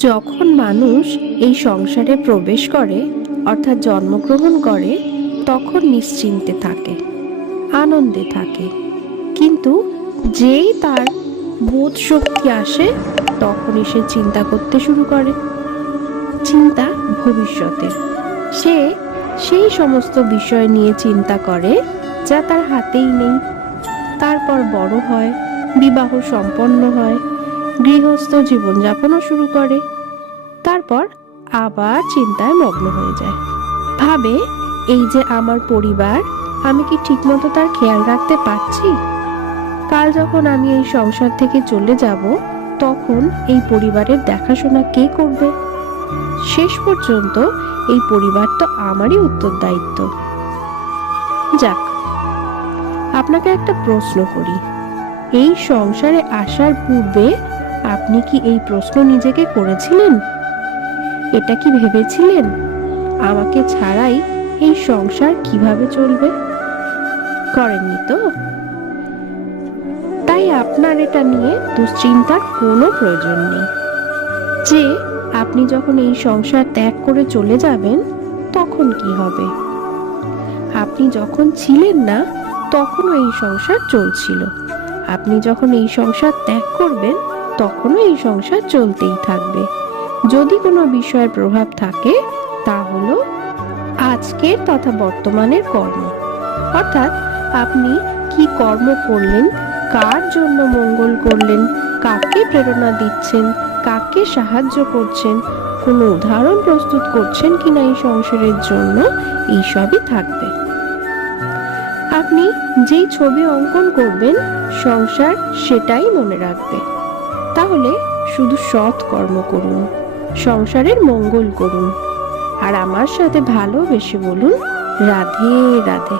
যখন মানুষ এই সংসারে প্রবেশ করে, অর্থাৎ জন্মগ্রহণ করে, তখন নিশ্চিন্তে থাকে, আনন্দে থাকে। কিন্তু যেই তার বোধ শক্তি আসে, তখনই সে চিন্তা করতে শুরু করে। চিন্তা ভবিষ্যতের। সে সেই সমস্ত বিষয় নিয়ে চিন্তা করে, যা তার হাতেই নেই। তারপর বড় হয়, বিবাহ সম্পন্ন হয়। গৃহস্থ জীবনযাপনও শুরু করে। তারপর আবার চিন্তায় মগ্ন হয়ে যায়। ভাবে, এই যে আমার পরিবার, আমি কি ঠিকমতো তার খেয়াল রাখতে পারছি? কাল যখন আমি এই সংসার থেকে চলে যাব, তখন এই পরিবারের দেখাশোনা কে করবে? শেষ পর্যন্ত এই পরিবার তো আমারই উত্তরদায়িত্ব। যাক, আপনাকে একটা প্রশ্ন করি। এই সংসারে আসার পূর্বে আপনি কি এই প্রশ্ন নিজেকে করেছিলেন? এটা কি ভেবেছিলেন? আমাকে ছাড়াই এই সংসার কীভাবে চলবে? করেননি তো? তাই আপনার এটা নিয়ে দুশ্চিন্তার কোনো প্রয়োজন নেই। যে আপনি যখন এই সংসার ত্যাগ করে চলে যাবেন, তখন কি হবে? আপনি যখন ছিলেন না, তখনও এই সংসার চলছিল। আপনি যখন এই সংসার ত্যাগ করবেন তখনও এই সংসার চলতেই থাকবে। যদি কোনো বিষয়ের প্রভাব থাকে, তা হলো আজকের তথা বর্তমানের কর্ম। অর্থাৎ আপনি কি কর্ম করলেন, কার জন্য মঙ্গল করলেন, কাকে প্রেরণা দিচ্ছেন, কাকে সাহায্য করছেন, কোনো উদাহরণ প্রস্তুত করছেন কিনা এই সংসারের জন্য এইসবই থাকবে। আপনি যেই ছবি অঙ্কন করবেন, সংসার সেটাই মনে রাখবে। তাহলে শুধু সৎ কর্ম করুন, সংসারের মঙ্গল করুন। আর আমার সাথে ভালোবেসে বলুন, রাধে রাধে।